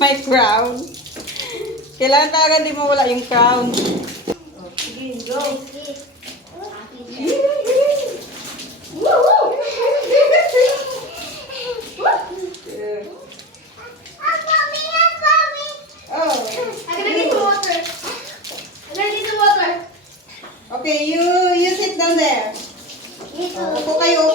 My crown. Kailangan talaga di mawala yung crown. Sige, go. Okay, you sit down there. Upo kayo.